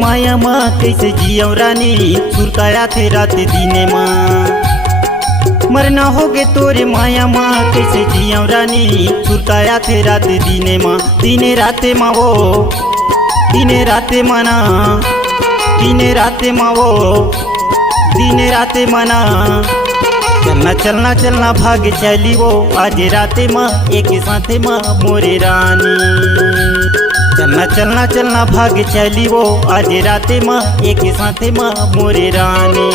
माया माँ कैसे जियो रानी सुरताया थे रात दीने माँ मरना होगे तोरे माया माँ कैसे जियो रानी सुरताया थे रात दीने माँ दीने राते माँ वो दीने राते माना दीने राते माँ वो दीने राते माना चलना चलना चलना भाग चली वो आज राते माँ एक साथ माँ मोरे रानी चलना चलना चलना भाग चली वो आज राते माँ एक साथ माँ मोरे रानी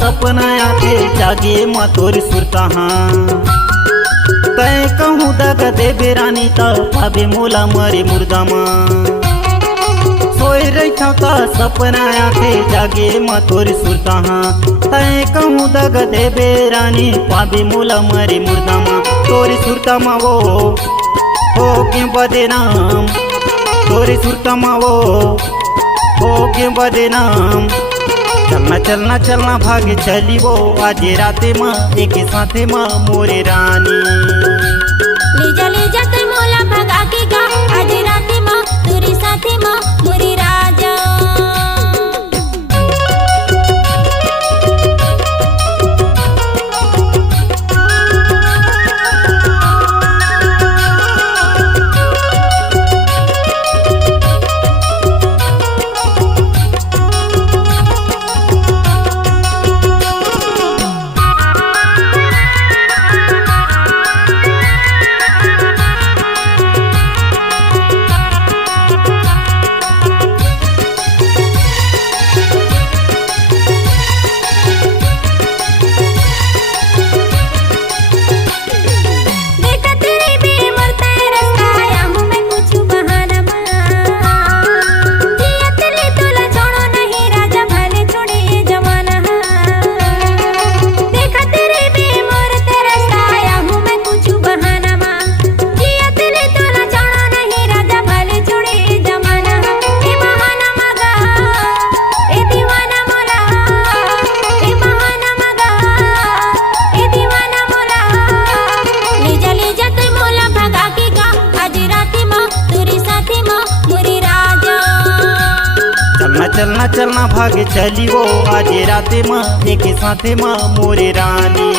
सपना आते जागे माँ तोर सुरता तय कहूँ दग देवे रानी पावे मोला मरे मुर्दा माँ सोए रहा था सपना आते जागे माँ तोर सुरता तय कहूँ दग देवे रानी पावे मोला मरे मुर्दा माँ तोर सुरता माँ वो हो क्यों बदनाम तोर सुरता माँ वो हो क्यों बदनाम चलना चलना चलना भाग चली वो आज राते माँ एक साथ माँ मोरे रानी ले जा ते मोला भगा के गा आज राते माँ तेरे साथ माँ मोरे राजा चलना चलना भाग चली वो आज राते माँ एक साथ माँ मोरे रानी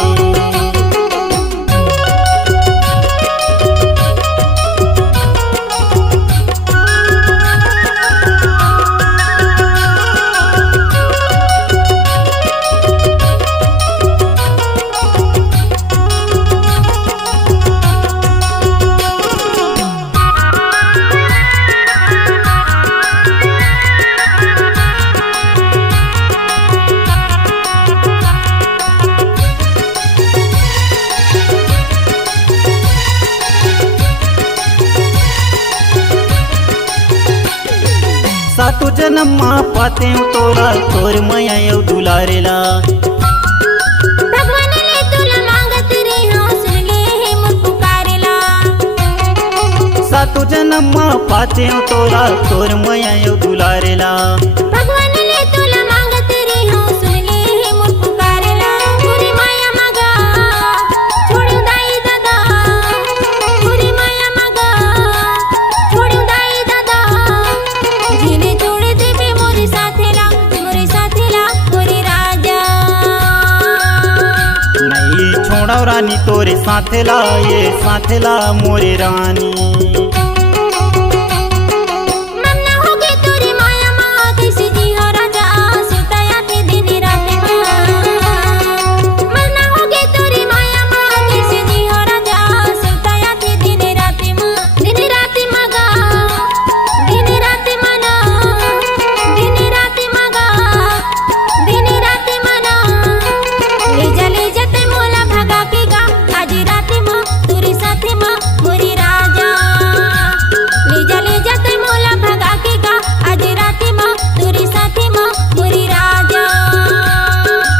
सातो जन्म माँ पाते तोरा तोर मैया यौ दुलारेला भगवान ले तुला मांगत रे हाँ सुन ले हे मुझ पुकारेला सातो जन्म माँ पाते तोरा तोर मैया यौ दुलारेला भगवान ले तुला मांगत रे हाँ सुन ले हे मुझ पुकारेला पूरी माया मगा छोड़ू दाई दादा पूरी माया मगा छोड़ू दाई दादा जीने छोड़ दे बे मोरी रानी तोरे साथेला ये साथेला मोरे रानी। मन्ना होगे तोरी माया माँ कैसे जी हो राजा सुताया थे दिन रात माँ। मन्ना होगे तोरी माया माँ कैसे जी हो राजा सुताया थे दिन रात माँ। दिन रात मगा दिन रात मना दिन रात मगा दिन रात मना ले जा ते मोला भगा के गा आज रात माँ तोरे साथे माँ मोरी राजा। ले जा ते मोला भगा के गा आज रात माँ तोरे साथे माँ मोरी राजा।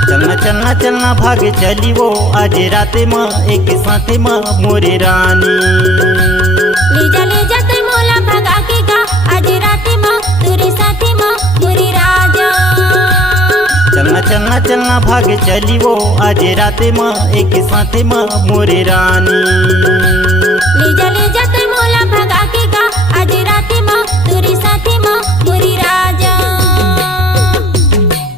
चलना चलना चलना भागे चली वो आज राते माँ एक साथे माँ मोरे रानी। ले जा ते मोला भगा के गा आज रात माँ तोरे साथे माँ मोरी राजा। चलना चलना चलना भागे चली वो आज राते माँ एक साथे माँ मोरे रानी। ले जा ते मोला भगा के गा आज रात माँ तोरे साथे माँ